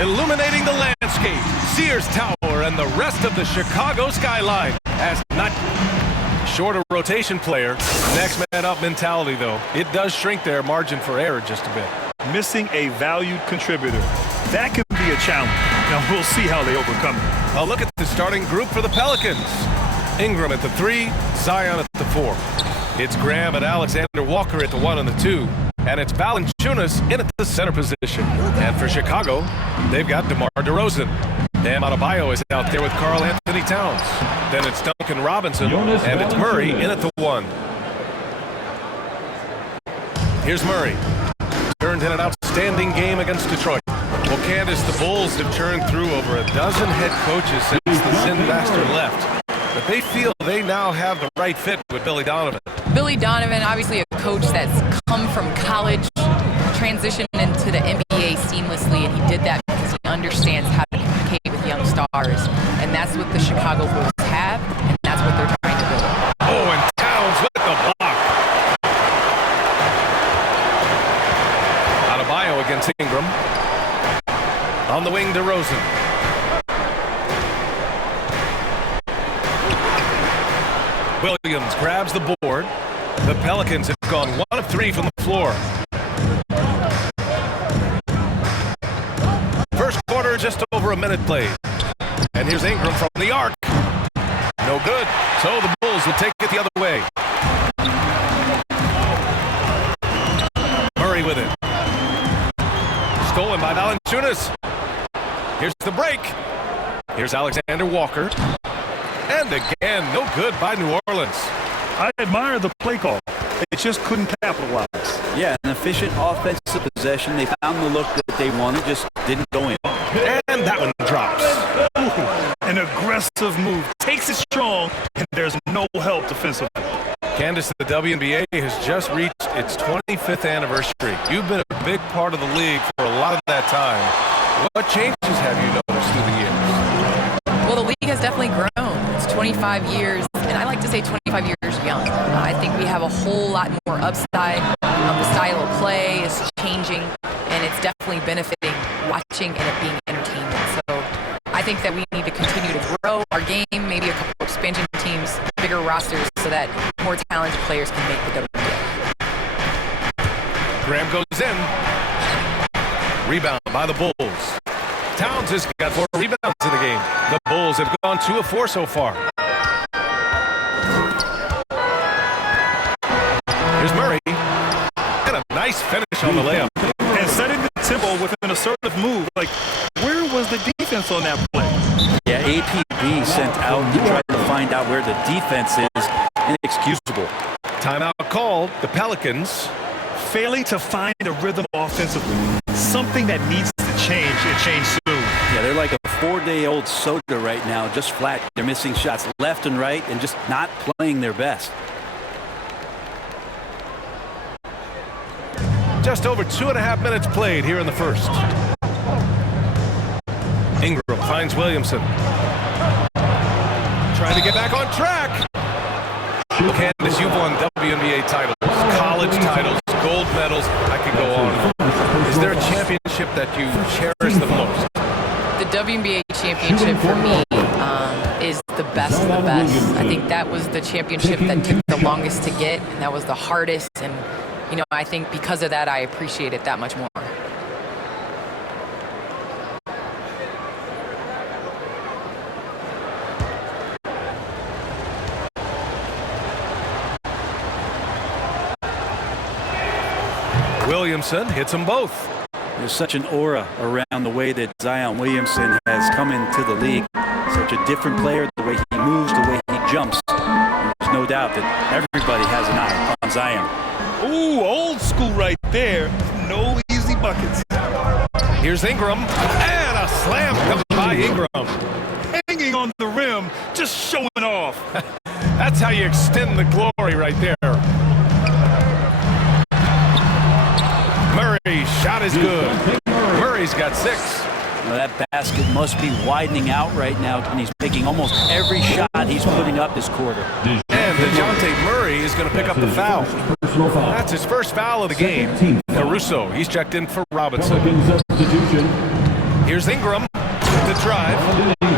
illuminating the landscape, Sears Tower, and the rest of the Chicago skyline. As not shorter rotation player, next man up mentality, though. It does shrink their margin for error just a bit. Missing a valued contributor. That could be a challenge. Now we'll see how they overcome it. A look at the starting group for the Pelicans. Ingram at the 3, Zion at the 4. It's Graham and Alexander Walker at the 1 and the 2. And it's Valanciunas in at the center position. And for Chicago, they've got DeMar DeRozan. Bam Adebayo is out there with Karl Anthony Towns. Then it's Duncan Robinson, and it's Murray in at the 1. Here's Murray. Turned in an outstanding game against Detroit. Well, Candace, the Bulls have churned through over a dozen head coaches since the Sin Master left. But they feel they now have the right fit with Billy Donovan. Billy Donovan, obviously a coach that's come from college, transitioned into the NBA seamlessly, and he did that because he understands how to communicate with young stars. And that's what the Chicago Bulls have, and that's what they're trying to build. Oh, and Towns with the block. Adebayo against Ingram. On the wing, DeRozan. Williams grabs the board. The Pelicans have gone 1 of 3 from the floor. First quarter, just over a minute played. And here's Ingram from the arc. No good. So the Bulls will take it the other way. Murray with it. Stolen by Valanciunas. Here's the break. Here's Alexander Walker. And again, no good by New Orleans. I admire the play call. They just couldn't capitalize. Yeah, an efficient offensive possession. They found the look that they wanted, just didn't go in. And that one drops. Ooh, an aggressive move. Takes it strong, and there's no help defensively. Candace, the WNBA has just reached its 25th anniversary. You've been a big part of the league for a lot of that time. What changes have you noticed through the years? Well, the league has definitely grown. It's 25 years, and I like to say 25 years young. I think we have a whole lot more upside. The style of play is changing, and it's definitely benefiting watching and it being entertainment. So I think that we need to continue to grow our game, maybe a couple expansion teams, bigger rosters, so that more talented players can make the WNBA. Graham goes in. Rebound by the Bulls. Towns has got 4 rebounds in the game. The Bulls have gone 2 of 4 so far. Here's Murray. And a nice finish on the layup. And setting the tempo with an assertive move. Like, where was the defense on that play? Yeah, APB sent out to try to find out where the defense is. Inexcusable. Timeout called. The Pelicans failing to find a rhythm offensively. Something that needs to change and change soon. Yeah, they're like a 4-day-old soda right now, just flat. They're missing shots left and right and just not playing their best. Just over 2.5 minutes played here in the first. Ingram finds Williamson. Trying to get back on track. Candace, you've won WNBA titles, college titles, gold medals. I could go on. Is there a championship that you cherish the most? The WNBA championship for me is the best of the best. I think that was the championship that took the longest to get, and that was the hardest. And, you know, I think because of that, I appreciate it that much more. Williamson hits them both. There's such an aura around the way that Zion Williamson has come into the league. Such a different player, the way he moves, the way he jumps. There's no doubt that everybody has an eye on Zion. Ooh, old school right there. No easy buckets. Here's Ingram, and a slam comes by Ingram. Hanging on the rim, just showing off. That's how you extend the glory right there. Murray, shot is good. Murray's got 6. Well, that basket must be widening out right now, and he's making almost every shot he's putting up this quarter. And DeJounte Murray is going to pick up the foul. That's his first foul of the game. Caruso, he's checked in for Robinson. Here's Ingram with the drive.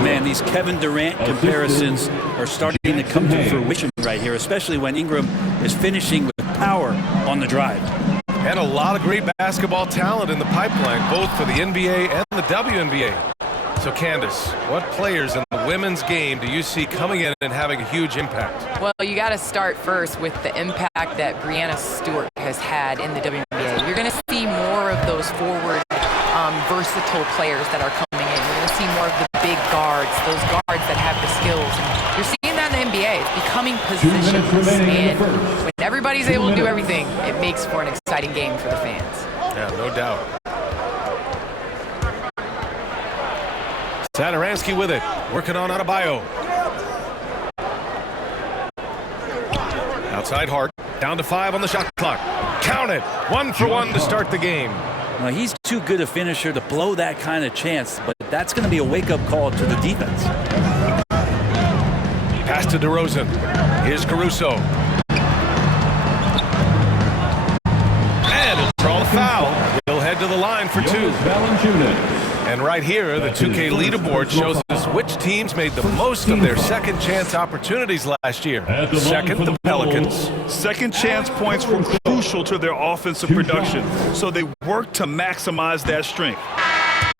Man, these Kevin Durant comparisons are starting to come to fruition right here, especially when Ingram is finishing with power on the drive. And a lot of great basketball talent in the pipeline, both for the NBA and the WNBA. So, Candace, what players in the women's game do you see coming in and having a huge impact? Well, you got to start first with the impact that Breanna Stewart has had in the WNBA. You're going to see more of those forward, versatile players that are coming in. You're going to see more of the big guards, those guards that have the skills. And you're seeing that in the NBA. It's becoming positions. And when everybody's able to do everything, it makes for an exciting game for the fans. Yeah, no doubt. Satoransky with it, working on Adebayo. Outside Hart, down to 5 on the shot clock. Count it, 1 for 1 to start the game. Well, he's too good a finisher to blow that kind of chance, but that's going to be a wake-up call to the defense. Pass to DeRozan. Here's Caruso. And he'll draw the foul. He'll head to the line for 2. And right here, the 2K leaderboard shows us which teams made the most of their second chance opportunities last year. Second, the Pelicans. Second chance points were crucial to their offensive production, so they worked to maximize that strength.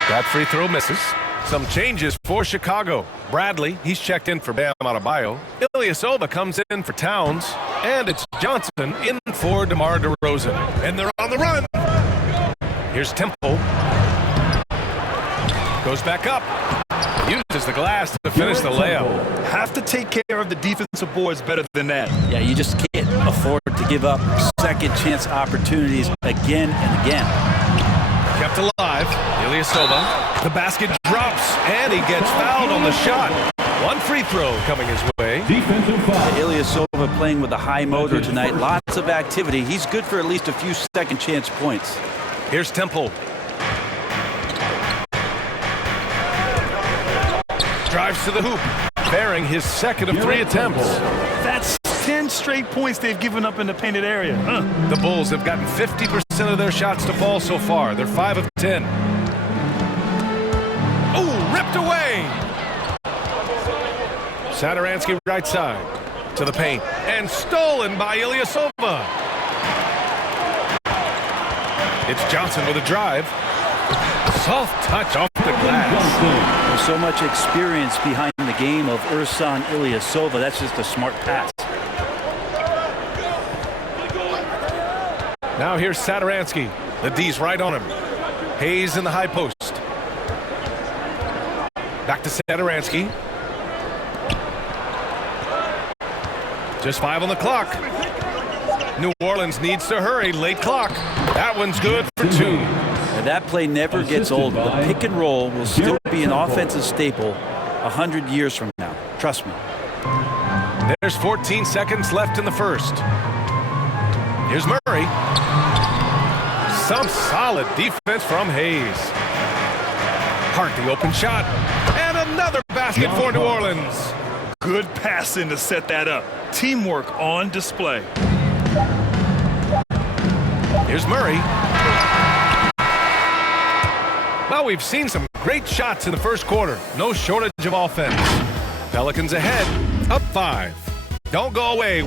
That free throw misses. Some changes for Chicago. Bradley, he's checked in for Bam Adebayo. Ilyasova comes in for Towns. And it's Johnson in for DeMar DeRozan. And they're on the run. Here's Temple. Goes back up. Uses the glass to finish the layup. Have to take care of the defensive boards better than that. Yeah, you just can't afford to give up second chance opportunities again and again. Kept alive. Ilyasova. The basket drops, and he gets fouled on the shot. One free throw coming his way. Ilyasova playing with a high motor tonight. Lots of activity. He's good for at least a few second chance points. Here's Temple. Drives to the hoop, bearing his second of 3 attempts. That's 10 straight points they've given up in the painted area. The Bulls have gotten 50% of their shots to fall so far. They're 5 of 10. Oh, ripped away. Satoransky right side to the paint and stolen by Ilyasova. It's Johnson with a drive. Soft touch off the glass. There's so much experience behind the game of Ersan Ilyasova. That's just a smart pass. Now here's Satoransky. The D's right on him. Hayes in the high post. Back to Satoransky. Just 5 on the clock. New Orleans needs to hurry. Late clock. That one's good for 2. And that play never gets old. The pick and roll will still be an offensive staple 100 years from now. Trust me. There's 14 seconds left in the first. Here's Murray. Some solid defense from Hayes. Hart the open shot. And another basket for New Orleans. Good passing to set that up. Teamwork on display. Here's Murray. Well, we've seen some great shots in the first quarter. No shortage of offense. Pelicans ahead, up 5. Don't go away.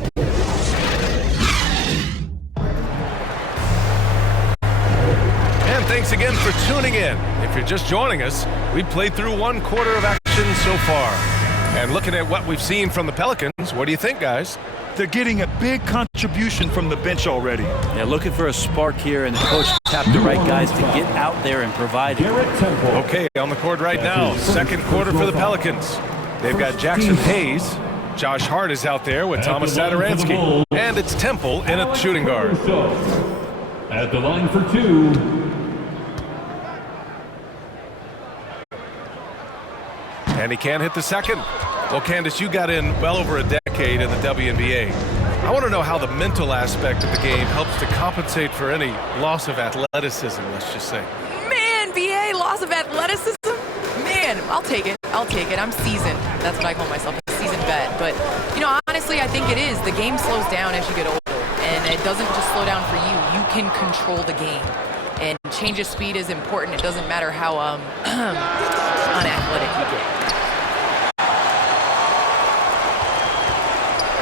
And thanks again for tuning in. If you're just joining us, we've played through 1 quarter of action so far. And looking at what we've seen from the Pelicans, what do you think, guys? They're getting a big contribution from the bench already. Yeah, looking for a spark here, and the coach tapped the right guys to get out there and provide it. Okay, on the court right now, second quarter for the Pelicans. They've got Jackson Hayes. Josh Hart is out there with Thomas Satoransky. And it's Temple in a shooting guard. At the line for 2. And he can't hit the second. Well, Candace, you got in well over a decade in the WNBA. I want to know how the mental aspect of the game helps to compensate for any loss of athleticism, let's just say. Man, BA, loss of athleticism? Man, I'll take it. I'll take it. I'm seasoned. That's what I call myself, a seasoned vet. But, you know, honestly, I think it is. The game slows down as you get older. And it doesn't just slow down for you. You can control the game. And change of speed is important. It doesn't matter how unathletic you get.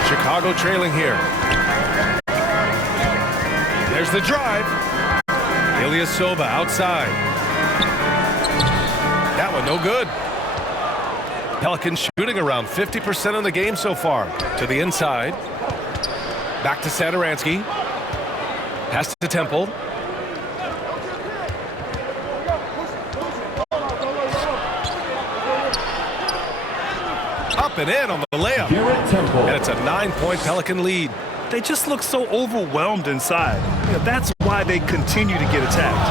Chicago trailing here. There's the drive. Ilyasova outside. That one no good. Pelicans shooting around 50% in the game so far. To the inside. Back to Satoransky. Pass to Temple. Up and in on the layup. And it's a 9-point Pelican lead. They just look so overwhelmed inside. That's why they continue to get attacked.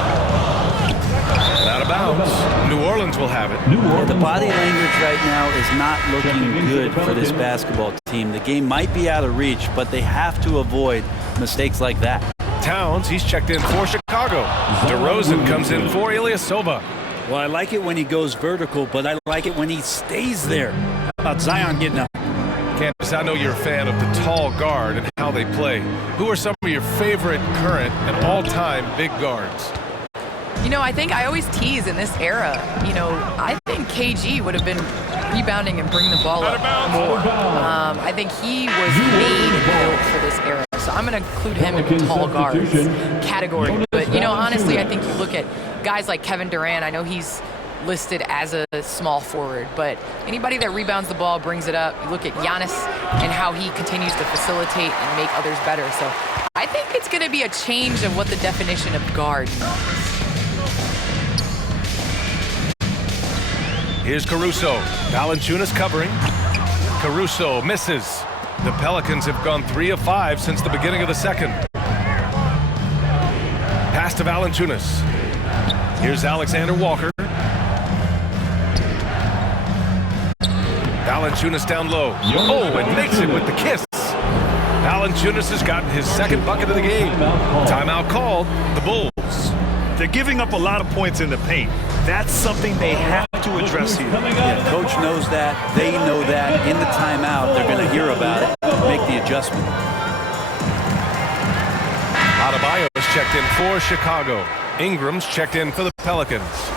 And out of bounds. New Orleans will have it. The body language right now is not looking good for this basketball team. The game might be out of reach, but they have to avoid mistakes like that. Towns, he's checked in for Chicago. DeRozan comes in for Ilyasova. Well, I like it when he goes vertical, but I like it when he stays there. How about Zion getting up? Candace, I know you're a fan of the tall guard and how they play. Who are some of your favorite current and all-time big guards? You know, I think I always tease in this era. You know, I think KG would have been rebounding and bring the ball up more. I think he was made and built for this era. So I'm going to include him in the tall guards category. But, you know, honestly, I think you look at guys like Kevin Durant. I know he's listed as a small forward, but anybody that rebounds the ball, brings it up. You look at Giannis and how he continues to facilitate and make others better. So I think it's going to be a change of what the definition of guard means. Here's Caruso. Valanciunas covering. Caruso misses. The Pelicans have gone 3 of 5 since the beginning of the second. Pass to Valanciunas. Here's Alexander Walker. Valanciunas down low. Oh, and makes it with the kiss. Valanciunas has gotten his second bucket of the game. Timeout called. The Bulls. They're giving up a lot of points in the paint. That's something they have to address here. Yeah, coach knows that. They know that. In the timeout, they're going to hear about it, make the adjustment. Adebayo's checked in for Chicago. Ingram's checked in for the Pelicans.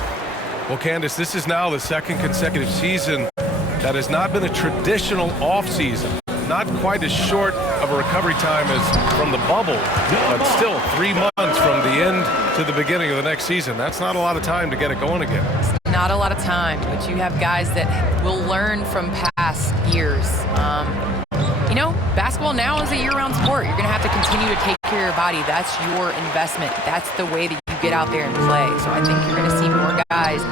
Well, Candace, this is now the second consecutive season that has not been a traditional offseason. Not quite as short of a recovery time as from the bubble, but still 3 months from the end to the beginning of the next season. That's not a lot of time to get it going again. Not a lot of time, but you have guys that will learn from past years. You know, basketball now is a year-round sport. You're going to have to continue to take care of your body. That's your investment. That's the way that you get out there and play. So I think you're going to see more guys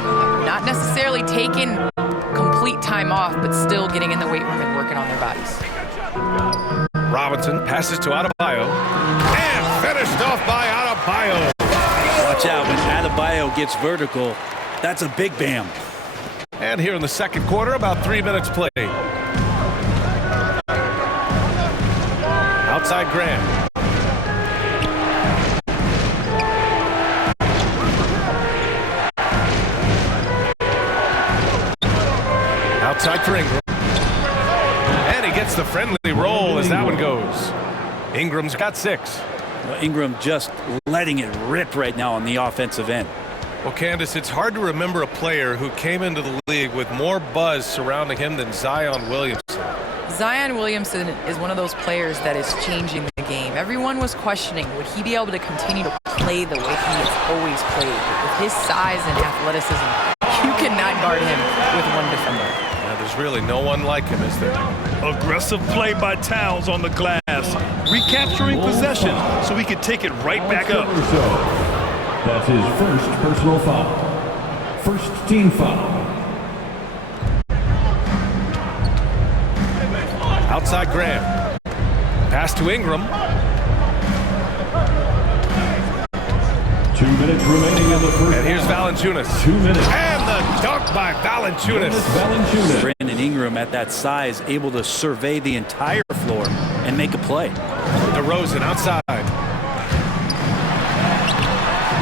not necessarily taking complete time off, but still getting in the weight room and working on their bodies. Robinson passes to Adebayo. And finished off by Adebayo. Watch out, when Adebayo gets vertical, that's a big bam. And here in the second quarter, about 3 minutes played. Outside Graham. Outside for Ingram. And he gets the friendly roll as that one goes. Ingram's got 6. Well, Ingram just letting it rip right now on the offensive end. Well, Candace, it's hard to remember a player who came into the league with more buzz surrounding him than Zion Williamson. Zion Williamson is one of those players that is changing the game. Everyone was questioning, would he be able to continue to play the way he has always played? But with his size and athleticism, you cannot guard him with one defender. Yeah, there's really no one like him, is there? Aggressive play by Towns on the glass. Recapturing possession so he could take it right back up. That's his first personal foul. First team foul. Outside Graham. Pass to Ingram. 2 minutes remaining in the first. And here's Valanciunas. 2 minutes. And the dunk by Valanciunas. Valanciunas. Brandon Ingram at that size, able to survey the entire floor and make a play. DeRozan outside.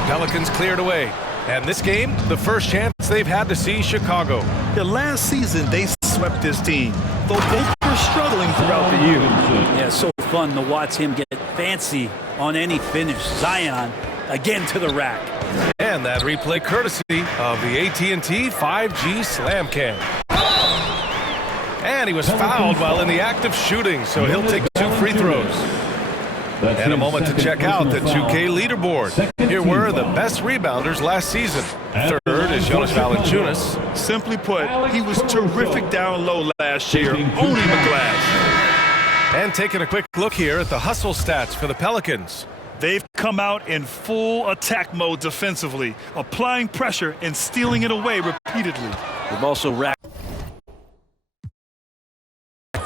Pelicans cleared away. And this game, the first chance they've had to see Chicago. The last season, they swept this team, though both were struggling throughout the year. Yeah, so fun to watch him get fancy on any finish. Zion again to the rack. And that replay courtesy of the AT&T 5G Slam Cam. And he was fouled while in the act of shooting, so he'll take 2 free throws. And a moment to check out the 2K leaderboard. Here were the best rebounders last season. Third is Jonas Valanciunas. Simply put, he was terrific down low last year, owning the glass. And taking a quick look here at the hustle stats for the Pelicans. They've come out in full attack mode defensively, applying pressure and stealing it away repeatedly. They've also racked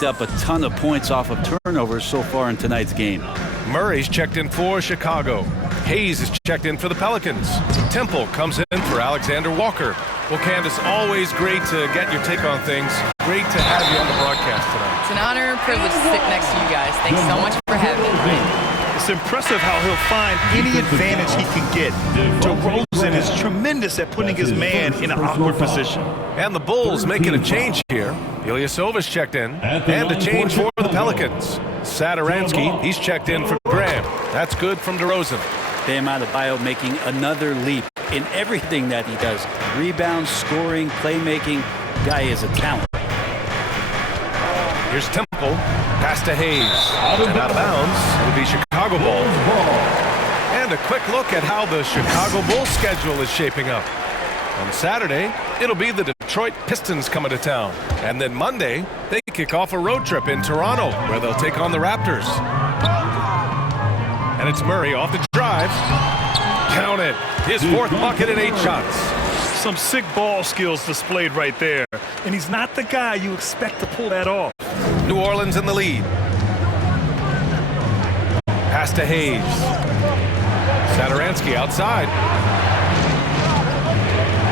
up a ton of points off of turnovers so far in tonight's game. Murray's checked in for Chicago. Hayes is checked in for the Pelicans. Temple comes in for Alexander Walker. Well, Candace, always great to get your take on things. Great to have you on the broadcast tonight. It's an honor and privilege to sit next to you guys. Thanks so much for having me, Brian. It's impressive how he'll find any advantage he can get. DeRozan is tremendous at putting his man in an awkward position. And the Bulls making a change here. Ilyasova's checked in. And a change for the Pelicans. Satoransky, he's checked in for Graham. That's good from DeRozan. Bam Adebayo making another leap in everything that he does. Rebounds, scoring, playmaking. Guy is a talent. Here's Temple. Pass to Hayes. And out of bounds. It'll be Chicago ball. And a quick look at how the Chicago Bulls schedule is shaping up. On Saturday, it'll be the Detroit Pistons coming to town. And then Monday, they kick off a road trip in Toronto, where they'll take on the Raptors. And it's Murray off the drive. Count it. His 4th bucket in 8 shots. Some sick ball skills displayed right there. And he's not the guy you expect to pull that off. New Orleans in the lead. Pass to Hayes. Satoransky outside.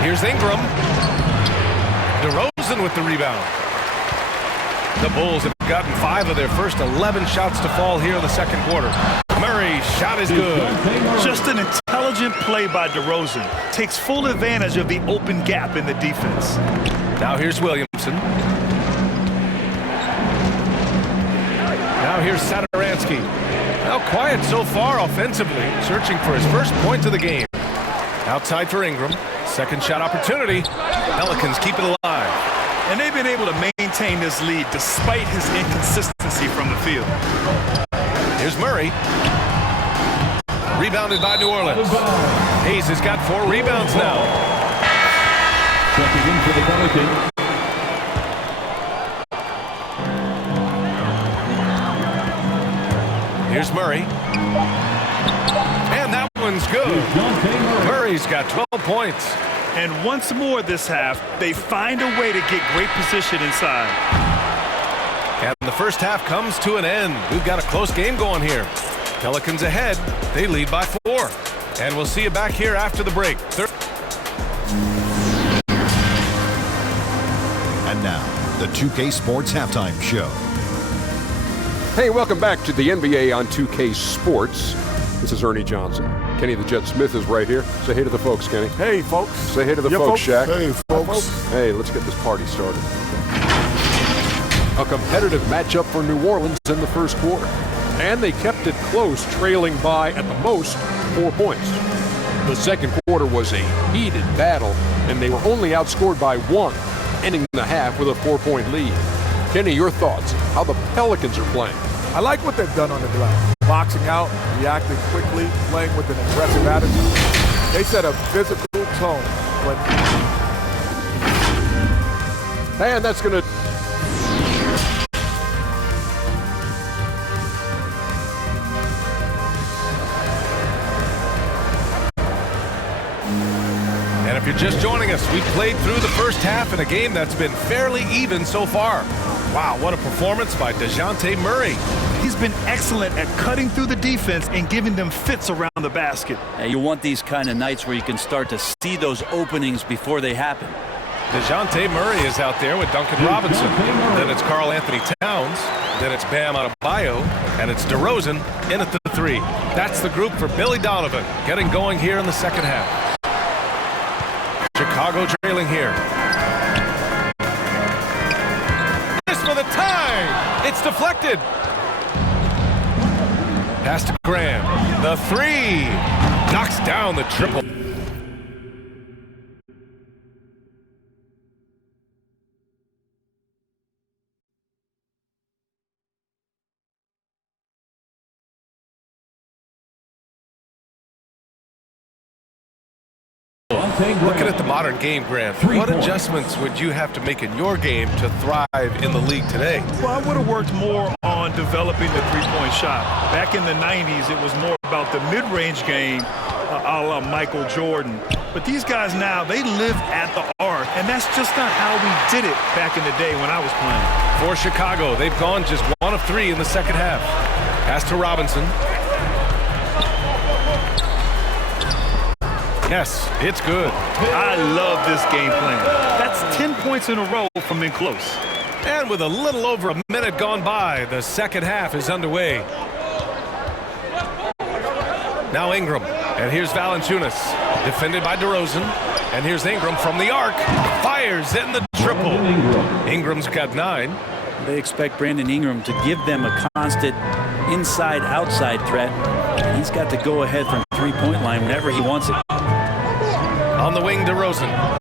Here's Ingram. DeRozan with the rebound. The Bulls have gotten 5 of their first 11 shots to fall here in the second quarter. Murray's shot is good. Just an intelligent play by DeRozan. Takes full advantage of the open gap in the defense. Now here's Williamson. Now here's Satoransky. Now quiet so far offensively, searching for his first point of the game. Outside for Ingram. Second shot opportunity. Pelicans keep it alive. And they've been able to maintain this lead despite his inconsistency from the field. Here's Murray. Rebounded by New Orleans. Hayes has got 4 rebounds now. Checking in for the Pelicans. Here's Murray. And that one's good. Murray's got 12 points. And once more this half, they find a way to get great position inside. And the first half comes to an end. We've got a close game going here. Pelicans ahead. They lead by 4. And we'll see you back here after the break. And now, the 2K Sports Halftime Show. Hey, welcome back to the NBA on 2K Sports. This is Ernie Johnson. Kenny the Jet Smith is right here. Say hey to the folks, Kenny. Hey, folks. Say hey to the folks, Shaq. Hey, folks. Hey, let's get this party started. A competitive matchup for New Orleans in the first quarter. And they kept it close, trailing by, at the most, 4 points. The second quarter was a heated battle, and they were only outscored by 1, ending the half with a 4-point lead. Kenny, your thoughts? How the Pelicans are playing? I like what they've done on the glass. Boxing out, reacting quickly, playing with an aggressive attitude. They set a physical tone. And that's going to... And if you're just joining us, we played through the first half in a game that's been fairly even so far. Wow, what a performance by DeJounte Murray. He's been excellent at cutting through the defense and giving them fits around the basket. And you want these kind of nights where you can start to see those openings before they happen. DeJounte Murray is out there with Duncan Robinson. Then it's Karl Anthony Towns. Then it's Bam Adebayo. And it's DeRozan in at the 3. That's the group for Billy Donovan getting going here in the second half. Chicago trailing here. This for the tie. It's deflected. Pass to Graham. The 3. Knocks down the triple. Looking at the modern game, Grant, what adjustments would you have to make in your game to thrive in the league today? Well, I would have worked more on developing the three-point shot. Back in the 90s, it was more about the mid-range game, a la Michael Jordan. But these guys now, they live at the arc, and that's just not how we did it back in the day when I was playing. For Chicago, they've gone just 1 of 3 in the second half. Pass to Robinson. Yes, it's good. I love this game plan. That's 10 points in a row from in close. And with a little over a minute gone by, the second half is underway. Now Ingram, and here's Valanciunas, defended by DeRozan. And here's Ingram from the arc, fires in the triple. Ingram's got 9. They expect Brandon Ingram to give them a constant inside-outside threat. And he's got to go ahead from three-point line whenever he wants it. On the wing, DeRozan.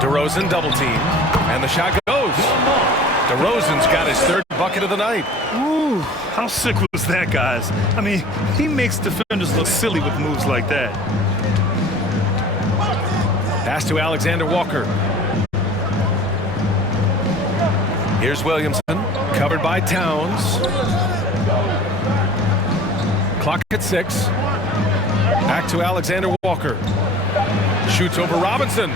DeRozan double teamed, and the shot goes. DeRozan's got his 3rd bucket of the night. Ooh, how sick was that, guys? I mean, he makes defenders look silly with moves like that. Pass to Alexander Walker. Here's Williamson, covered by Towns. Clock at 6. Back to Alexander Walker. Shoots over Robinson.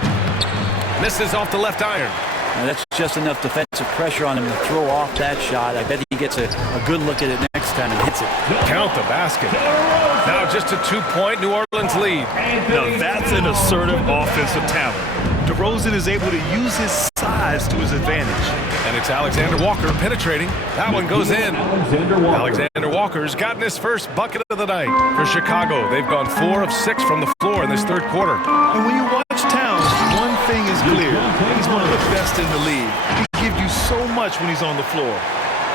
Misses off the left iron. Now that's just enough defensive pressure on him to throw off that shot. I bet he gets a good look at it next time and hits it. Count the basket. Now just a 2-point New Orleans lead. Now that's an assertive offensive talent. DeRozan is able to use his size to his advantage. And it's Alexander Walker penetrating. That one goes in. Alexander Walker's gotten his first bucket of the night. For Chicago, they've gone 4 of 6 from the floor in this 3rd quarter. And when you watch Towns, one thing is clear. He's one of the best in the league. He gives you so much when he's on the floor.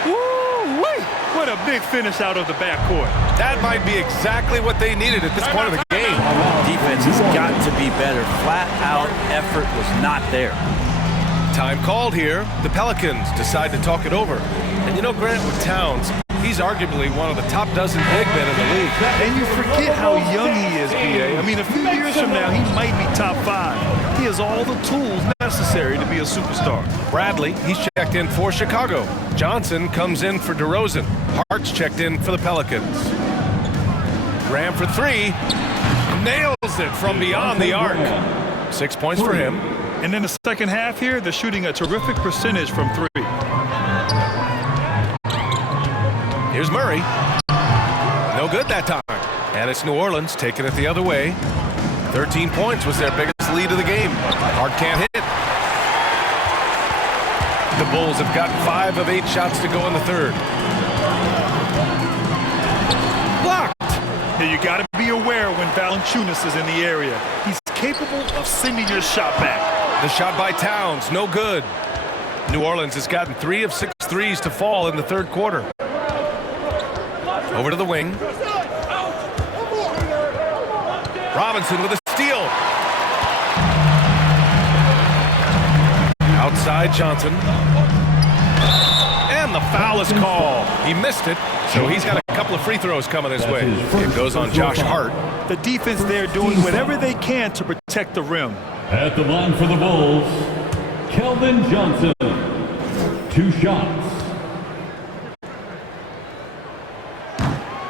Woo-wee! What a big finish out of the backcourt. That might be exactly what they needed at this point of the game. Defense has got to be better. Flat-out effort was not there. Time called here. The Pelicans decide to talk it over. And you know, Grant, with Towns, he's arguably one of the top dozen big men in the league. And you forget how young he is, B.A. I mean, a few years from now, he might be top 5. He has all the tools necessary to be a superstar. Bradley, he's checked in for Chicago. Johnson comes in for DeRozan. Hart's checked in for the Pelicans. Graham for 3. Nails it from beyond the arc. 6 points for him. And in the second half here, they're shooting a terrific percentage from 3. Here's Murray. No good that time. And it's New Orleans taking it the other way. 13 points was their biggest lead of the game. Hart can't hit. The Bulls have gotten 5 of 8 shots to go in the 3rd. Blocked. Now you got to be aware when Valanciunas is in the area. He's capable of sending your shot back. The shot by Towns, no good. New Orleans has gotten 3 of 6 threes to fall in the 3rd quarter. Over to the wing. Robinson with a steal. Outside Johnson. And the foul is called. He missed it, so he's got a couple of free throws coming his way. It goes on Josh Hart. The defense there doing whatever they can to protect the rim. At the line for the Bulls, Keldon Johnson. 2 shots.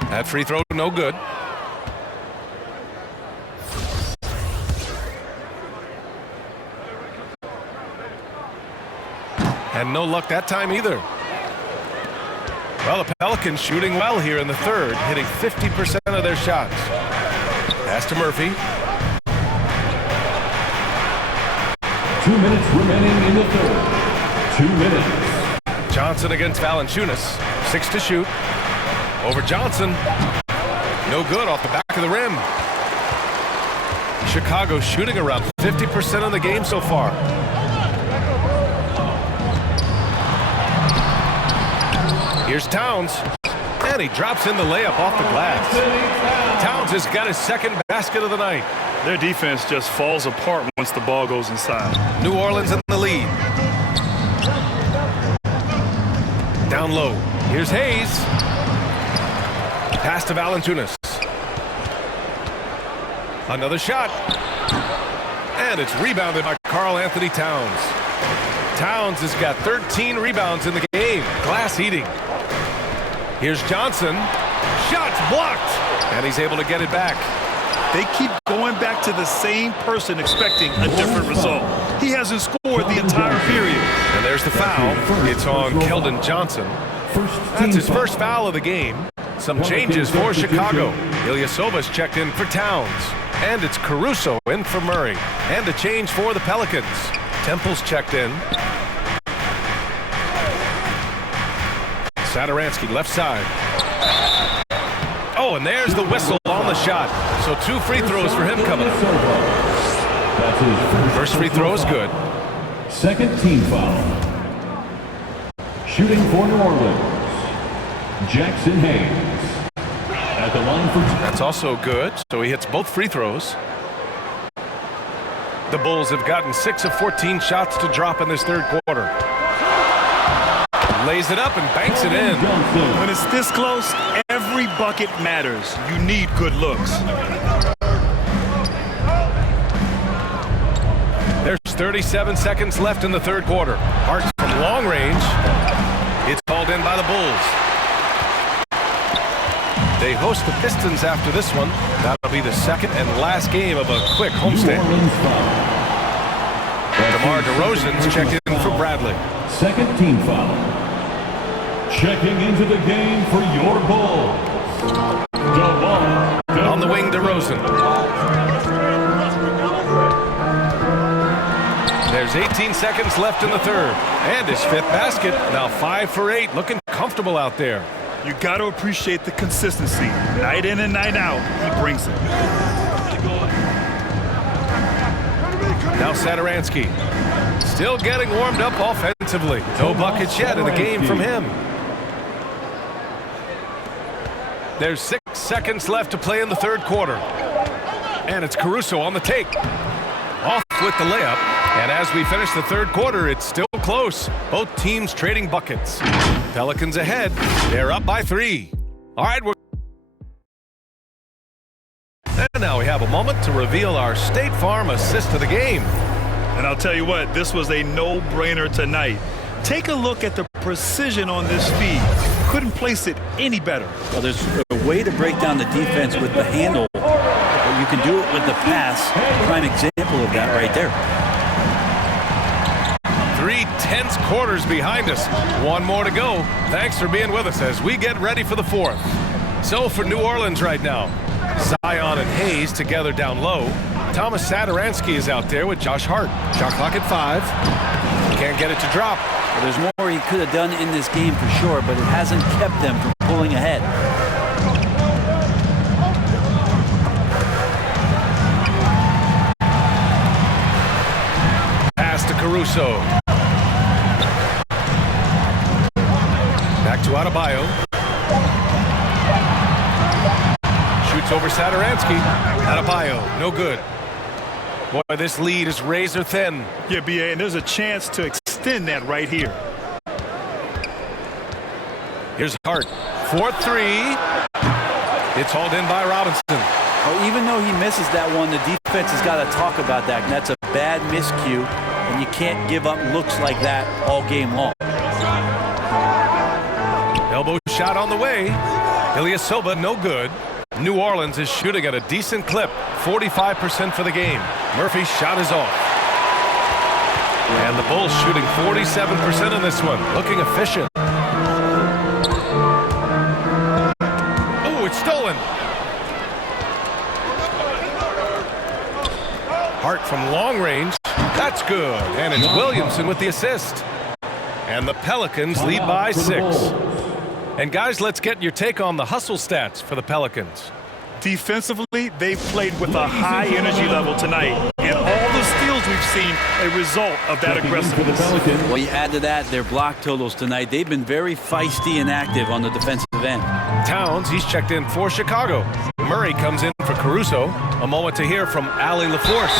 That free throw, no good. And no luck that time either. Well, the Pelicans shooting well here in the 3rd, hitting 50% of their shots. Pass to Murphy. 2 minutes remaining in the 3rd. 2 minutes. Johnson against Valanciunas. 6 to shoot. Over Johnson. No good off the back of the rim. Chicago shooting around 50% of the game so far. Here's Towns. And he drops in the layup off the glass. Towns has got his 2nd basket of the night. Their defense just falls apart once the ball goes inside. New Orleans in the lead. Down low. Here's Hayes. Pass to Valanciunas. Another shot. And it's rebounded by Karl Anthony Towns. Towns has got 13 rebounds in the game. Glass eating. Here's Johnson. Shots blocked. And he's able to get it back. They keep going back to the same person expecting a different result. He hasn't scored the entire period. And there's the foul. It's on Keldon Johnson. That's his first foul of the game. Some changes for Chicago. Ilyasova's checked in for Towns. And it's Caruso in for Murray. And a change for the Pelicans. Temple's checked in. Satoransky left side. Oh, and there's the whistle on the shot. So 2 free throws for him coming up. That's his First free throw is good. Second team foul. Shooting for New Orleans, Jackson Hayes. At the line for... That's also good. So he hits both free throws. The Bulls have gotten 6 of 14 shots to drop in this third quarter. Lays it up and banks it in. When it's this close, every bucket matters. You need good looks. There's 37 seconds left in the third quarter. Hart from long range. It's called in by the Bulls. They host the Pistons after this one. That'll be the second and last game of a quick homestand. DeMar DeRozan's checked in for Bradley. Second team foul. Checking into the game for your Bulls, DeMar DeRozan. On the wing, DeRozan. There's 18 seconds left in the third. And his 5th basket. Now 5 for 8. Looking comfortable out there. You got to appreciate the consistency. Night in and night out, he brings it. Now Satoransky. Still getting warmed up offensively. No buckets yet in the game from him. There's 6 seconds left to play in the third quarter. And it's Caruso on the take. Off with the layup. And as we finish the third quarter, it's still close. Both teams trading buckets. Pelicans ahead. They're up by 3. All right, and now we have a moment to reveal our State Farm assist of the game. And I'll tell you what, this was a no-brainer tonight. Take a look at the precision on this feed. Couldn't place it any better. Well, there's a way to break down the defense with the handle, but you can do it with the pass. Prime example of that right there. 3 tense quarters behind us. 1 more to go. Thanks for being with us as we get ready for the 4th. So for New Orleans right now, Zion and Hayes together down low. Thomas Satoransky is out there with Josh Hart. Shot clock at 5. Can't get it to drop. Well, there's more he could have done in this game for sure, but it hasn't kept them from pulling ahead. Pass to Caruso. Back to Adebayo. Shoots over Satoransky. Adebayo, no good. Boy, this lead is razor thin. Yeah, B.A., and there's a chance to extend that right here. Here's Hart. 4-3. It's hauled in by Robinson. Well, even though he misses that one, the defense has got to talk about that. And that's a bad miscue, and you can't give up looks like that all game long. Elbow shot on the way. Ilyasova, no good. New Orleans is shooting at a decent clip. 45% for the game. Murphy's shot is off. And the Bulls shooting 47% in this one. Looking efficient. Oh, it's stolen. Hart from long range. That's good. And it's Williamson with the assist. And the Pelicans lead by 6. And guys, let's get your take on the hustle stats for the Pelicans. Defensively, they've played with a high energy level tonight. And all the steals we've seen, a result of that aggressiveness. Well, you add to that their block totals tonight. They've been very feisty and active on the defensive end. Towns, he's checked in for Chicago. Murray comes in for Caruso. A moment to hear from Allie LaForce.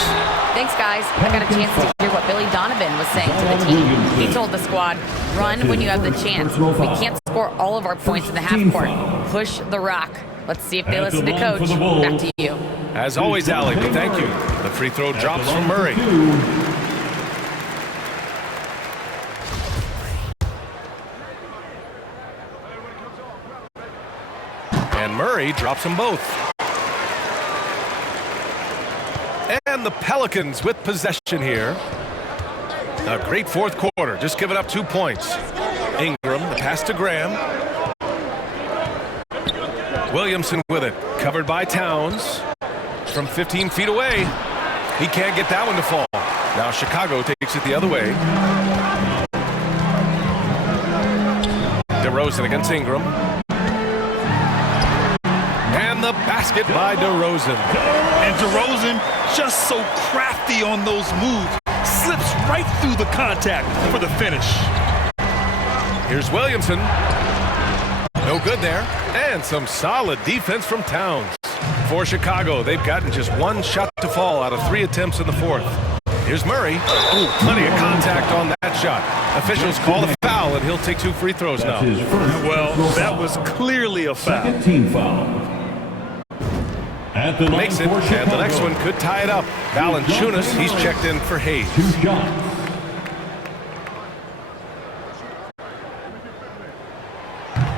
Thanks, guys. I got a chance to hear what Billy Donovan was saying to the team. He told the squad, run when you have the chance. We can't score all of our points in the half court. Push the rock. Let's see if they At listen the to line Coach. for the Bulls. Back to you. As always, Allie, thank you. The free throw drops from Murray. And Murray drops them both. And the Pelicans with possession here. A great fourth quarter, just giving up 2 points. Ingram, the pass to Graham. Williamson with it, covered by Towns. From 15 feet away. He can't get that one to fall. Now Chicago takes it the other way. DeRozan against Ingram. And the basket by DeRozan. And DeRozan, just so crafty on those moves, slips right through the contact for the finish. Here's Williamson. No good there. And some solid defense from Towns. For Chicago, they've gotten just 1 shot to fall out of 3 attempts in the fourth. Here's Murray. Ooh, plenty of contact on that shot. Officials call the foul, and he'll take 2 free throws now. Well, that was clearly a foul. Second team foul. At the line Makes it, for and Chicago. the next one could tie it up. Valanciunas, he's checked in for Hayes. 2 shots.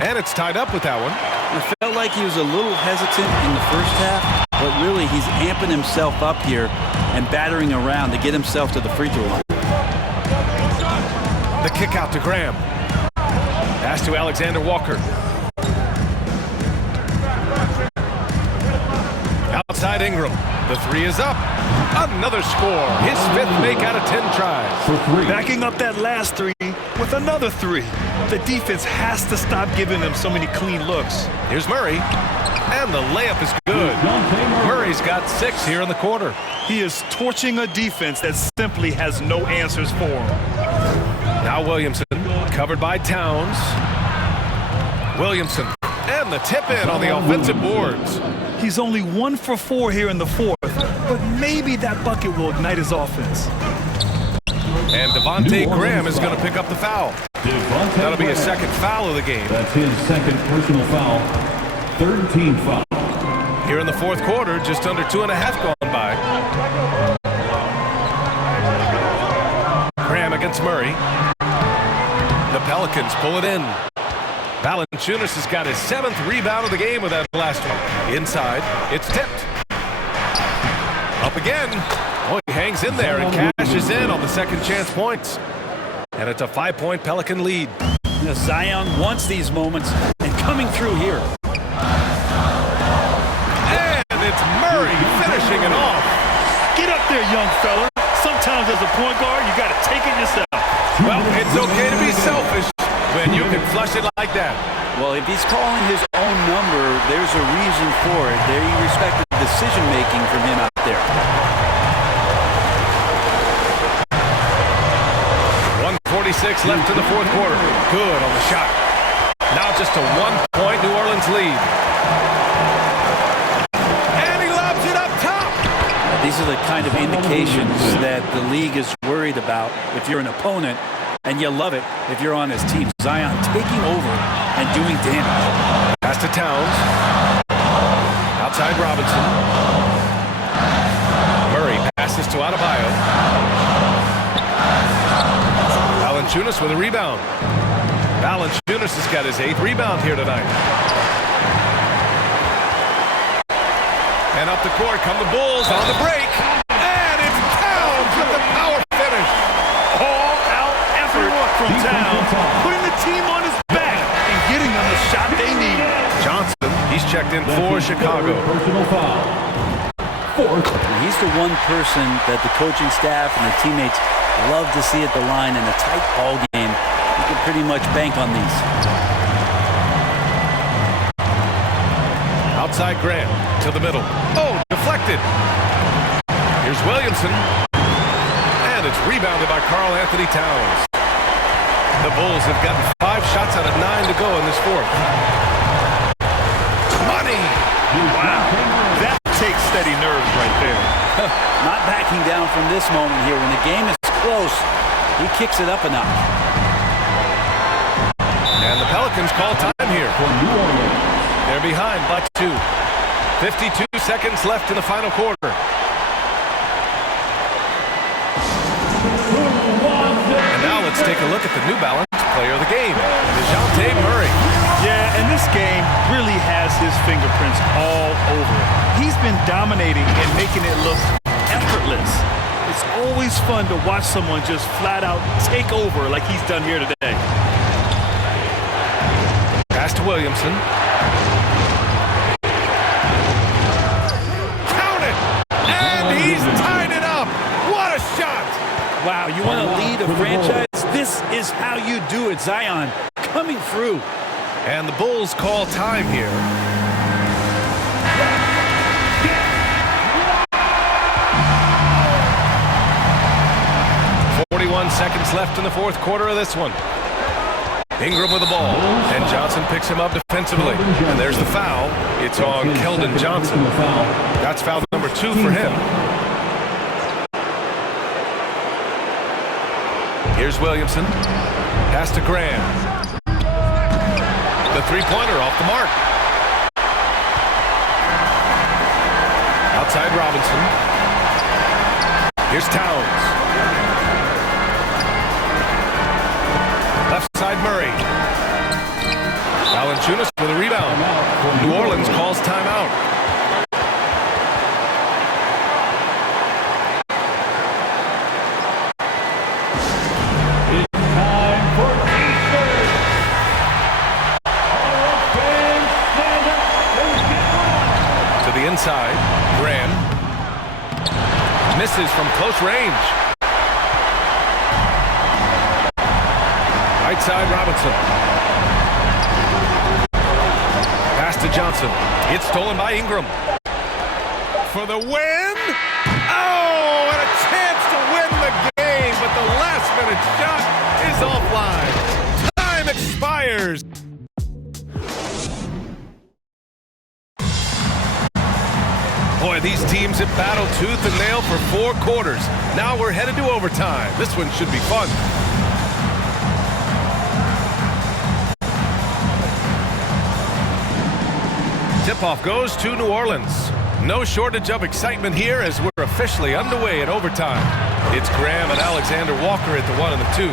And it's tied up with that one. It felt like he was a little hesitant in the first half, but really he's amping himself up here and battering around to get himself to the free throw line. The kick out to Graham. Pass to Alexander Walker. Outside Ingram. The 3 is up. Another score. His 5th make out of 10 tries. For 3. Backing up that last 3 with another 3. The defense has to stop giving them so many clean looks. Here's Murray. And the layup is good. Murray's got 6 here in the quarter. He is torching a defense that simply has no answers for him. Now Williamson, covered by Towns. Williamson, and the tip in on the offensive boards. He's only 1 for 4 here in the fourth, but maybe that bucket will ignite his offense. And Devontae Graham is going to pick up the foul. That'll be his 2nd foul of the game. That's his 2nd personal foul. 3rd team foul. Here in the fourth quarter, just under 2.5 gone by. Graham against Murray. The Pelicans pull it in. Valanciunas has got his 7th rebound of the game with that last one. Inside, it's tipped. Up again. Oh, he hangs in there and cashes in on the second chance points. And it's a 5-point Pelican lead. You know, Zion wants these moments, and coming through here. And it's Murray finishing it off. Get up there, young fella. Sometimes as a point guard, you got to take it yourself. Well, it's okay to be selfish when you can flush it like that. Well, if he's calling his own number, there's a reason for it. They respect the decision-making from him out there. 1:46 left in the fourth quarter. Good on the shot. Now just a 1-point New Orleans lead. And he lobs it up top. These are the kind of indications that the league is worried about if you're an opponent, and you love it if you're on his team. Zion taking over and doing damage. Pass to Towns. Outside Robinson. Murray passes to Adebayo. Valanciunas with a rebound. Valanciunas has got his 8th rebound here tonight. And up the court come the Bulls on the break. And it's Towns with the power finish. All-out effort from Towns, putting the team on his back and getting them the shot they need. Johnson, he's checked in for Chicago. Personal foul. 4th. He's the one person that the coaching staff and the teammates love to see at the line in a tight ball game. You can pretty much bank on these. Outside Graham to the middle. Oh, deflected. Here's Williamson. And it's rebounded by Karl Anthony Towns. The Bulls have gotten 5 shots out of 9 to go in this fourth. Money! Wow, that takes steady nerves right there. Not backing down from this moment here. When the game is close, he kicks it up a notch. And the Pelicans call time here. For New Orleans. They're behind by 2. 52 seconds left in the final quarter. And now let's take a look at the New Balance player of the game, DeJounte Murray. Yeah, and this game really has his fingerprints all over it. He's been dominating and making it look effortless. It's always fun to watch someone just flat out take over like he's done here today. Pass to Williamson. Count it! And he's tied it up! What a shot! Wow, you want to lead a franchise? This is how you do it, Zion. Coming through. And the Bulls call time here. Seconds left in the fourth quarter of this one. Ingram with the ball, and Johnson picks him up defensively. And there's the foul. It's on Keldon Johnson. That's foul number 2 for him. Here's Williamson. Pass to Graham. The three-pointer off the mark. Outside Robinson. Here's Towns. Left side Murray. Valanciunas with a rebound. New Orleans calls timeout. It's time for research. All right, fans, stand up and get ready. To the inside, Graham. Misses from close range. Right side, Robinson. Pass to Johnson. It's stolen by Ingram. For the win! Oh, and a chance to win the game, but the last-minute shot is offline. Time expires. Boy, these teams have battled tooth and nail for 4 quarters. Now we're headed to overtime. This one should be fun. Tip-off goes to New Orleans. No shortage of excitement here as we're officially underway in overtime. It's Graham and Alexander Walker at the 1 and the 2.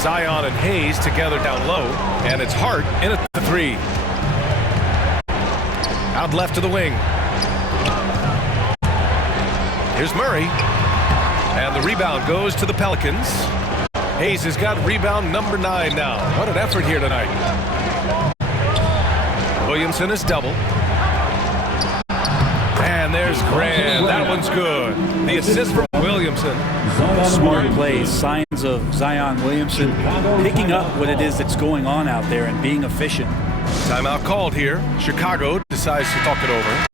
Zion and Hayes together down low. And it's Hart in at the 3. Out left to the wing. Here's Murray. And the rebound goes to the Pelicans. Hayes has got rebound number 9 now. What an effort here tonight. Williamson is double. And there's Graham. That one's good. The assist from Williamson. Smart plays, signs of Zion Williamson picking up what it is that's going on out there and being efficient. Timeout called here. Chicago decides to talk it over.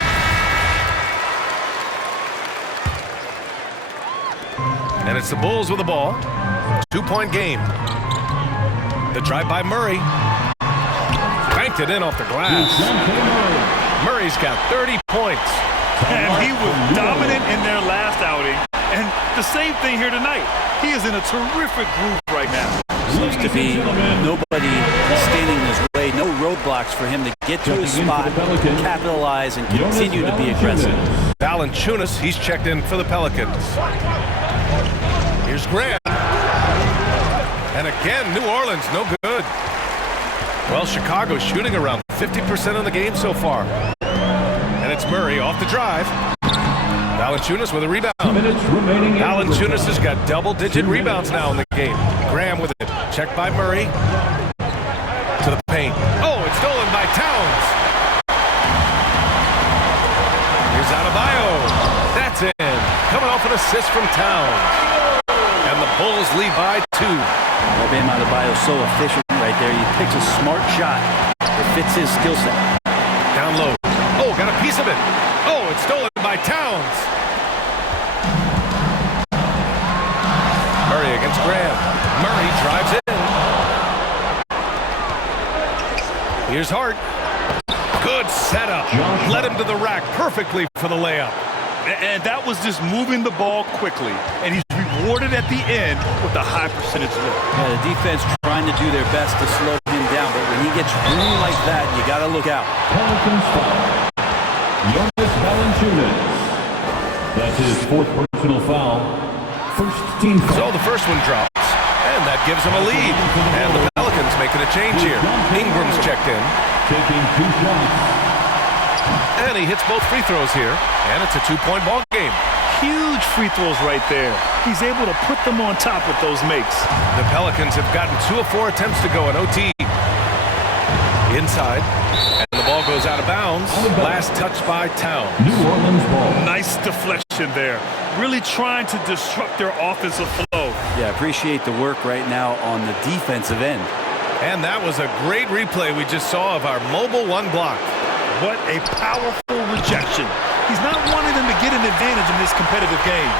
And it's the Bulls with the ball. 2-point game. The drive by Murray. Banked it in off the glass. Murray's got 30 points. And he was dominant in their last outing. And the same thing here tonight. He is in a terrific groove right now. Seems to be nobody standing in his way, no roadblocks for him to get to his spot, capitalize, and continue to be aggressive. Valanciunas, he's checked in for the Pelicans. Here's Graham. And again, New Orleans, no good. Well, Chicago's shooting around 50% of the game so far. And it's Murray off the drive. Valanciunas with a rebound. Valanciunas has got double-digit rebounds now in the game. Graham with it. Checked by Murray. To the paint. Oh, it's stolen by Towns. Here's Adebayo. That's in. Coming off an assist from Towns. And the Bulls lead by 2. Bam Adebayo is so efficient right there. He picks a smart shot that fits his skill set. Down low. Oh, got a piece of it. Oh, it's stolen by Towns. Murray against Graham. Murray drives in. Here's Hart. Good setup. Led him to the rack perfectly for the layup. And that was just moving the ball quickly. And he's rewarded at the end with a high percentage look. Yeah, the defense trying to do their best to slow him down, but when he gets room like that, you got to look out. Pelicans foul. Jonas Valanciunas. That's his 4th personal foul. First team foul. So the first one drops, and that gives them a lead. And the Pelicans making a change here. Ingram's checked in. Taking 2 shots. And he hits both free throws here, and it's a 2-point ball game. Huge free throws right there. He's able to put them on top with those makes. The Pelicans have gotten 2 of 4 attempts to go in OT. Inside, and the ball goes out of bounds. Last touch by Towns. New Orleans ball. Nice deflection there. Really trying to disrupt their offensive flow. Yeah, appreciate the work right now on the defensive end. And that was a great replay we just saw of our mobile 1 block. What a powerful rejection. He's not wanting them to get an advantage in this competitive game.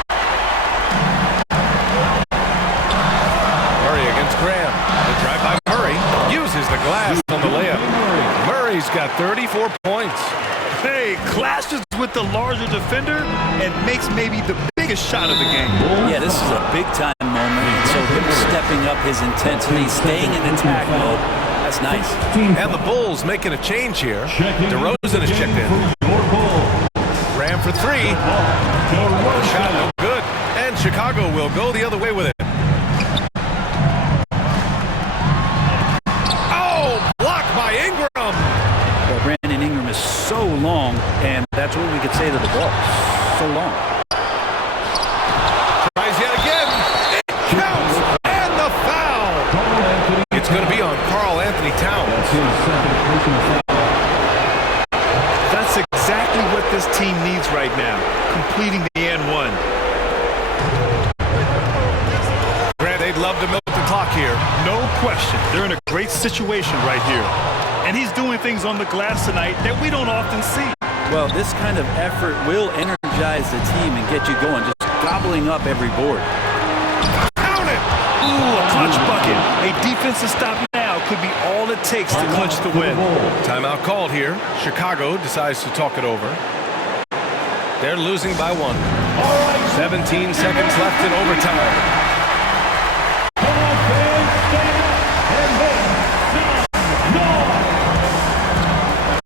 Murray against Graham. The drive by Murray uses the glass on the layup. Murray's got 34 points. Hey, clashes with the larger defender and makes maybe the biggest shot of the game. Yeah, this is a big-time moment. So him stepping up his intensity, staying in attack mode, that's nice. And the Bulls making a change here. DeRozan is checked in. Graham for 3. The shot no good. And Chicago will go the other way with it. Oh, blocked by Ingram. Well, Brandon Ingram is so long, and that's what we could say to the ball. So long. Tries yet again. It counts. And the foul. It's going to be on Karl Anthony Towns. That's exactly what this team needs right now, completing the N1. Grant, they'd love to milk the clock here. No question. They're in a great situation right here. And he's doing things on the glass tonight that we don't often see. Well, this kind of effort will energize the team and get you going, just gobbling up every board. Count it! Ooh, a clutch bucket. A defensive stop now could be all it takes to clinch the win. Timeout called here. Chicago decides to talk it over. They're losing by 1. 17 seconds left in overtime.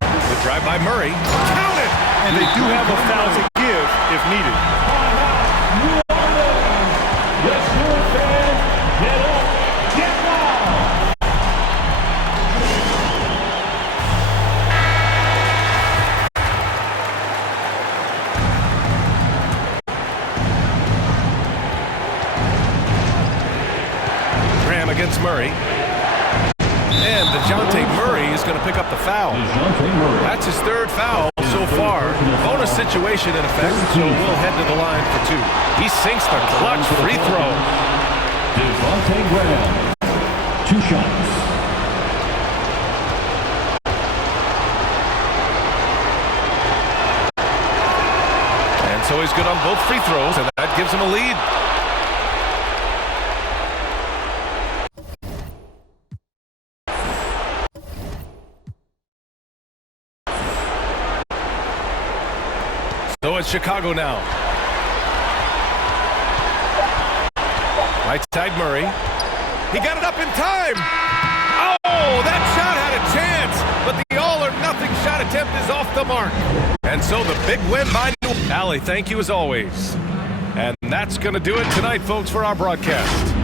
The drive by Murray. Count it! And they do have a foul to give if needed. Against Murray. And DeJounte Murray is going to pick up the foul. That's his 3rd foul so far. Bonus situation in effect, so we'll head to the line for 2. He sinks the clutch free throw. Devontae Graham. 2 shots. And so he's good on both free throws, and that gives him a lead. So it's Chicago now. Right side Murray. He got it up in time. Oh, that shot had a chance, but the all-or-nothing shot attempt is off the mark. And so the big win by New Orleans. Allie, thank you as always. And that's going to do it tonight, folks, for our broadcast.